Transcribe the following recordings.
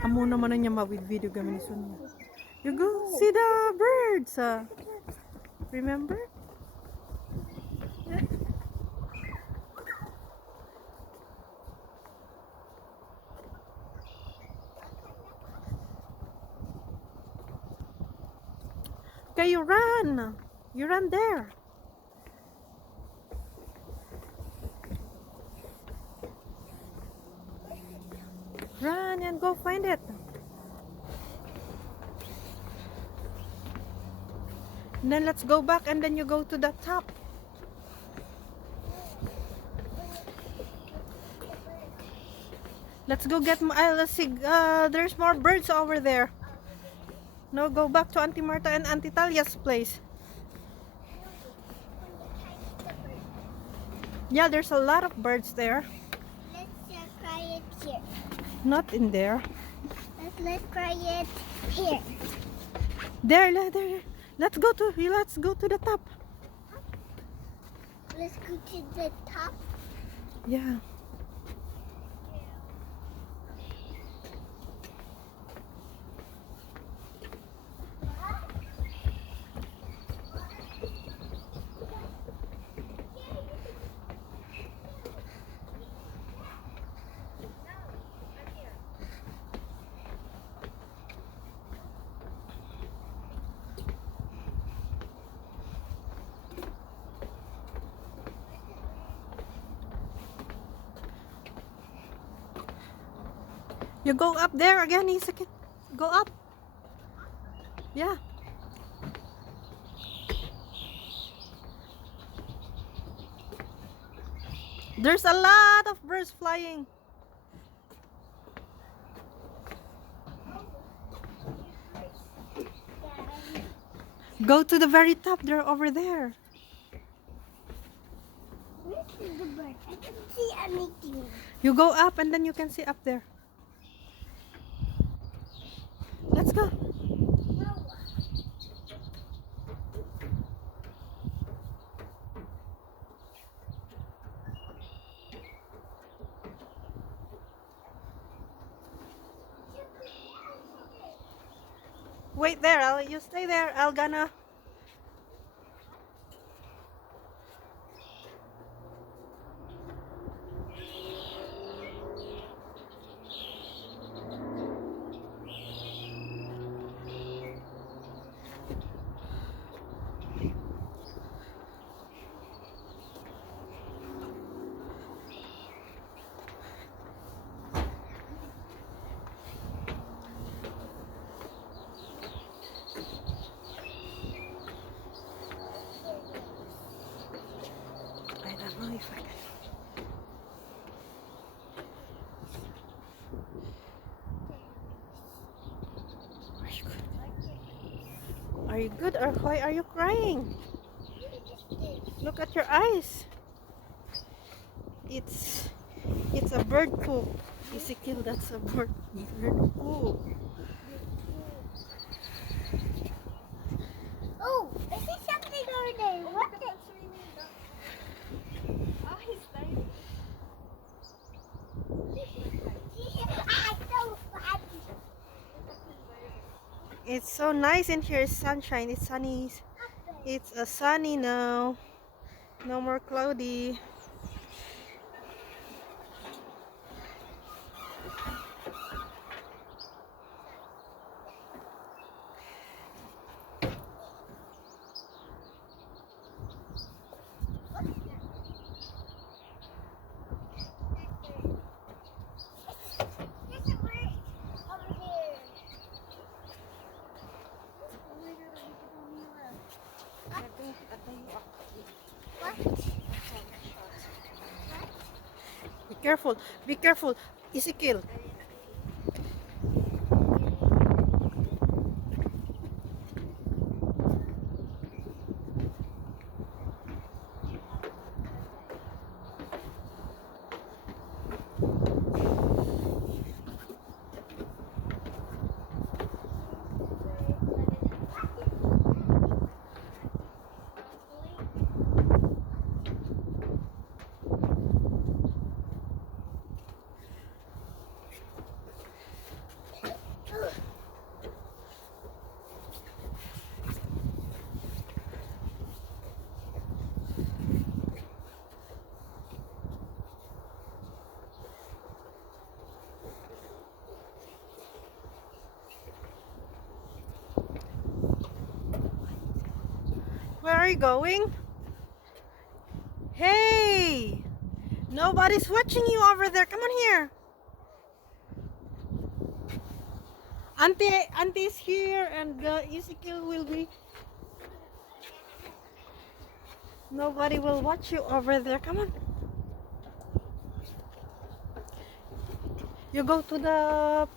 Amo naman na niya ma-with video gamit ni Sonia. You go see the birds. Remember? Okay, you run. You run there. Run and go find it. And then let's go back and then you go to the top. Let's go get let's see, there's more birds over there. No, go back to Auntie Marta and Auntie Talia's place. Yeah, there's a lot of birds there. Let's try it here. Not in there. Let's try it here. There. Let's go to the top. Let's go to the top. Yeah. You go up there again, Isaac. Go up. Yeah. There's a lot of birds flying. Go to the very top. They're over there. Where's the bird? I can see anything. You go up and then you can see up there. Let's go. Wait there. You stay there. I'll gonna. I don't know if I can. Are you good or why are you crying? Look at your eyes. It's a bird poop. Ezekiel, that's a bird poop. Oh, I see something over there. What is it? Oh, he's starting. I'm so happy. It's so nice in here. It's sunshine. It's sunny. It's a sunny now. No more cloudy. There's a bird over there. What? Be careful. Be careful. Ezekiel. you going? Hey! Nobody's watching you over there. Come on here. Auntie is here and Ezekiel will be. Nobody will watch you over there. Come on. You go to the.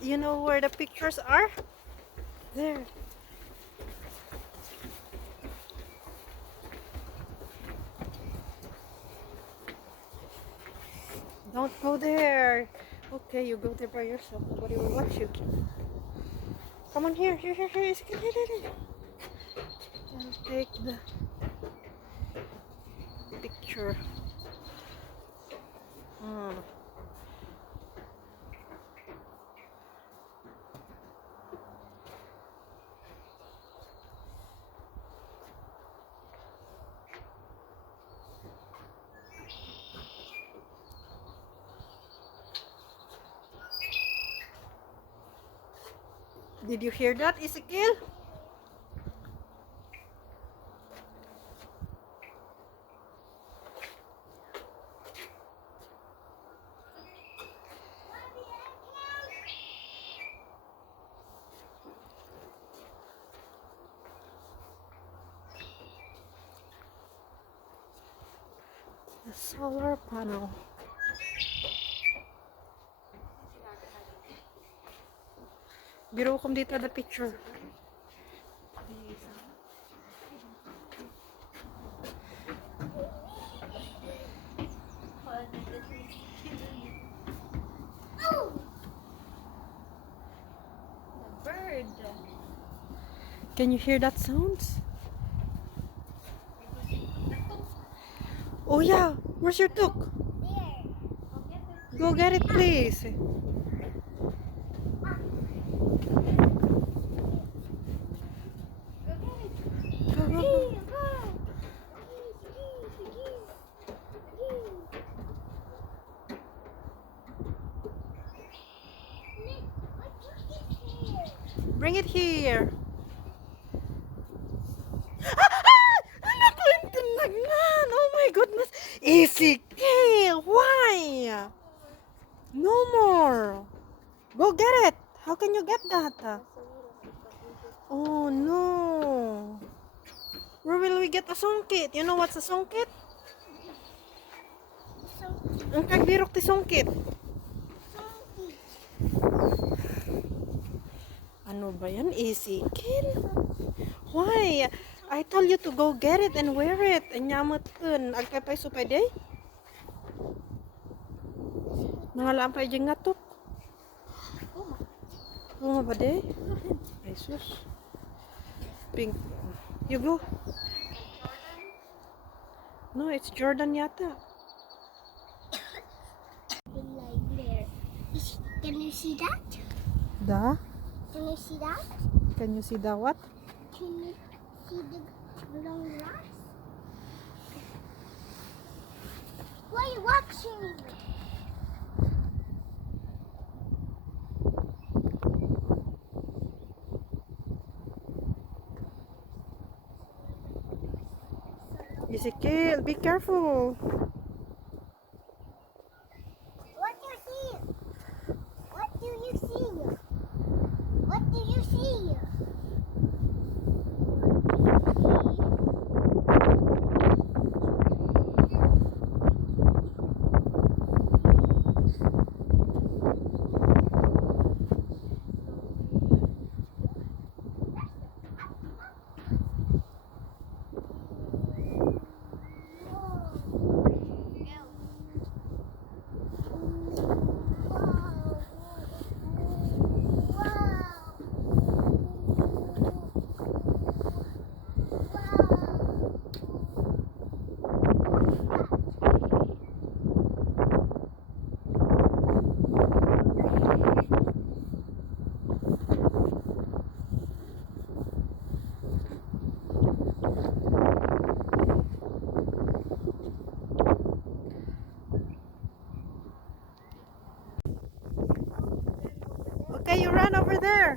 You know where the pictures are? There. Don't go there. Okay, you go there by yourself. Nobody will watch you. Come on here. Here. Ezekiel, here. And take the picture. Did you hear that, Ezekiel? The solar panel. Biro kom dito the picture. Bird. Can you hear that sounds? Oh yeah, where's your tuk? There. Go get it, please. Go. Bring it here. Anak ko yung tinagnan. Oh my goodness. Ezekiel, why? No more. Go get it. How can you get that? Oh no. Where will we get a sungkit? You know what's a sungkit? Ang kagbirok ti sungkit. Ano ba yan, Ezekiel? Why? I told you to go get it and wear it. Anyamot kun. Agpapay supay day? Nangalampay dyan nga to. Oo nga ba day? Ay sus. Pink. You go. No, it's Jordan yata. Like there. Can you see that? Da? Can you see that? Can you see the what? Can you see the long grass? Why are you watching me? Ezekiel, be careful. What do you see? What do you see? What do you see? Okay, you run over there.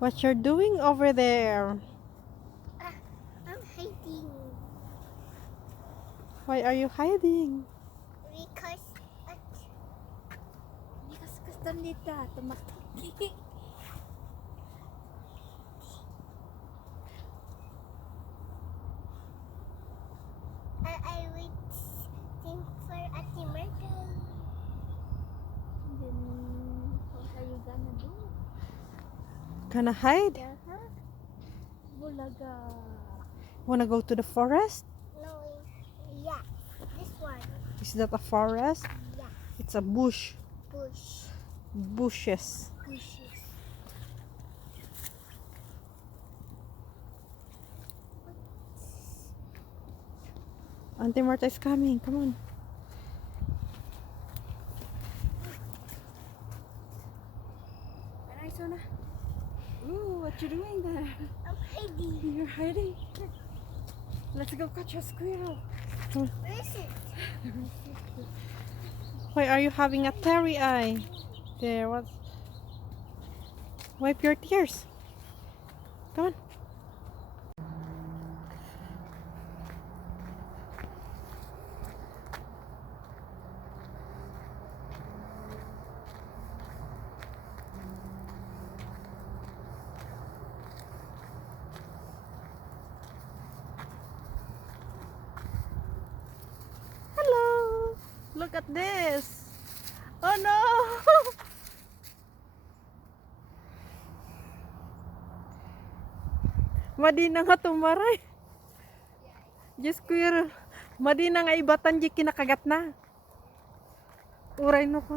What you're doing over there? I'm hiding Why are you hiding? because Because gusto nita tumakti. I waiting for Ate Myrtle. Then, what are you gonna do? Gonna hide? Tell her? Bulaga. Wanna go to the forest? No, yeah, this one. Is that a forest? Yeah, It's a bush. bush, Bushes. bushes. Auntie Marta is coming. Come on. Aray, Sona. Ooh, what you doing there? I'm hiding. You're hiding? Let's go catch a squirrel. Where is it? Why are you having a teary eye? There, what? Wipe your tears. Come on. Hello. Look at this. Oh no. Madi na nga tumaray. Just squirrel. Madi na nga ibatan di kinakagat na. Uray no ko.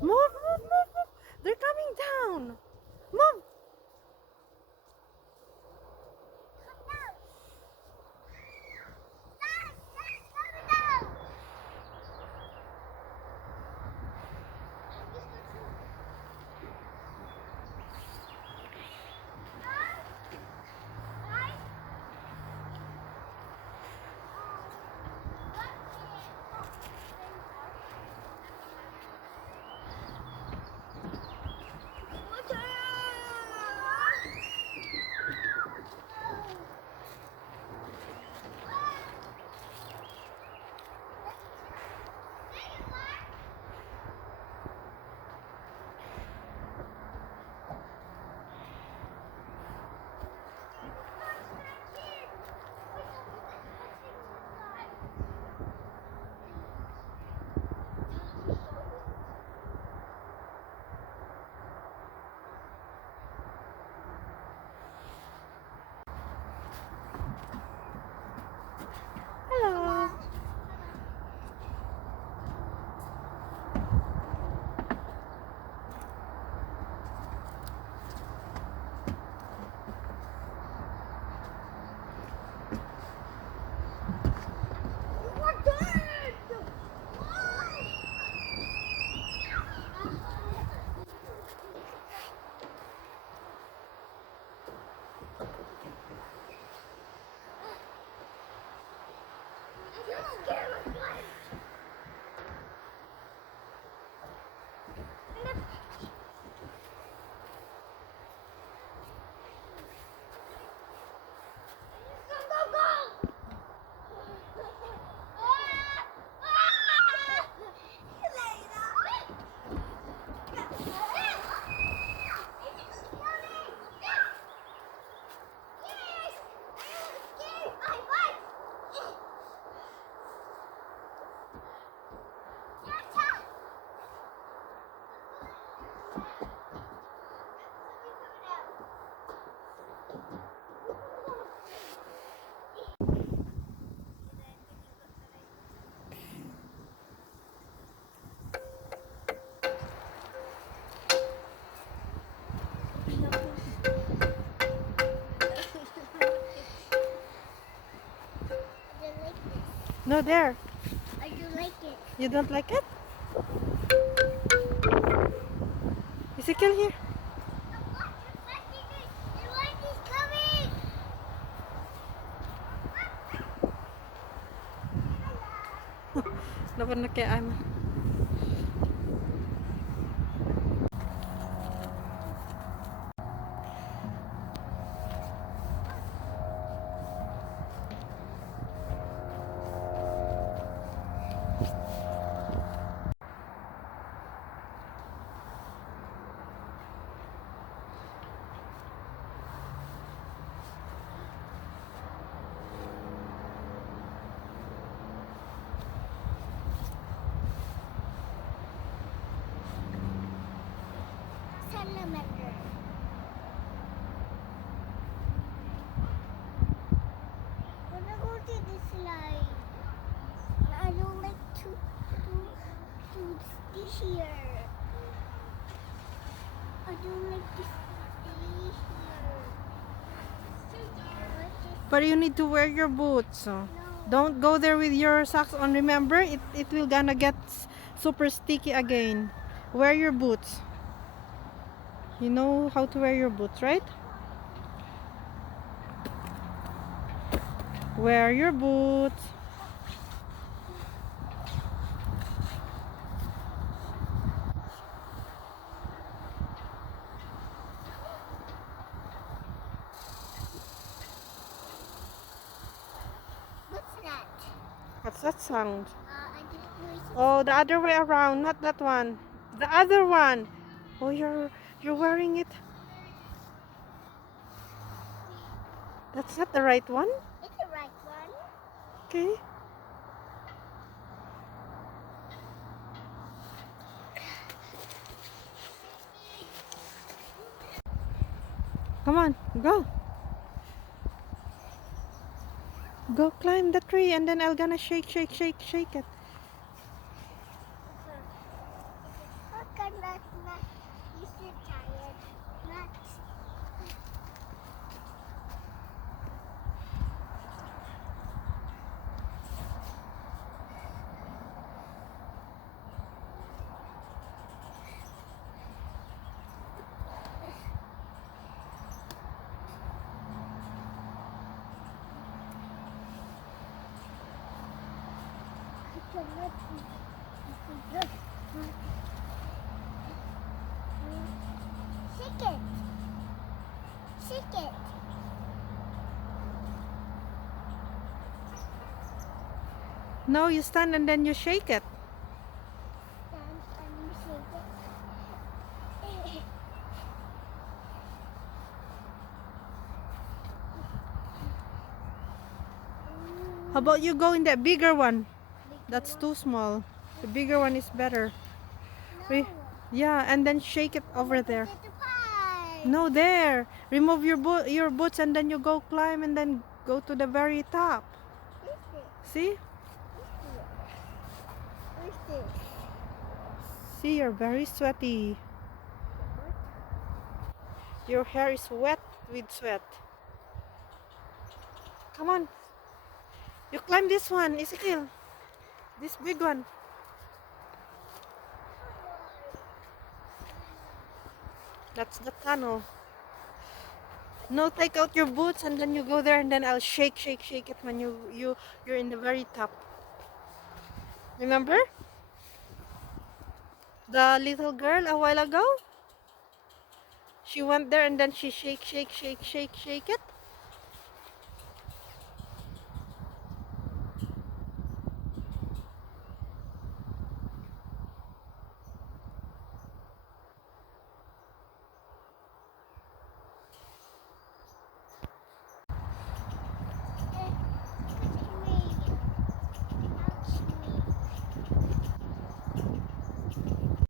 Move, move, move, move. They're coming down. Move. Water. No, there. I do like it. You don't like it? Ezekiel, here. Laban na kay Ayman. Salamander. Wanna go to the slide? I don't like to stay here. I don't like to stay here. But you need to wear your boots. No. Don't go there with your socks on. Remember, it will gonna get super sticky again. Wear your boots. You know how to wear your boots, right? Wear your boots. What's that? What's that sound? I just noticed. Oh, the other way around, not that one. The other one. Oh, you're wearing it. That's not the right one. It's the right one. Okay. Come on, go. Go climb the tree and then I'm gonna shake it. How come that's not? You so tired. Not. Shake it. Shake it. No, you stand and then you shake it. Stand and you shake it. How about you go in that bigger one? That's Big too small. The bigger one is better. one. Yeah, and then shake it over there. Potato pie. No, there. Remove your boots and then you go climb and then go to the very top. Where's this? See? Where's this? See, you're very sweaty. Your hair is wet with sweat. Come on. You climb this one, Ezekiel. This big one. That's the tunnel. No, take out your boots and then you go there and then I'll shake it when you're in the very top. Remember? The little girl a while ago? She went there and then she shake it.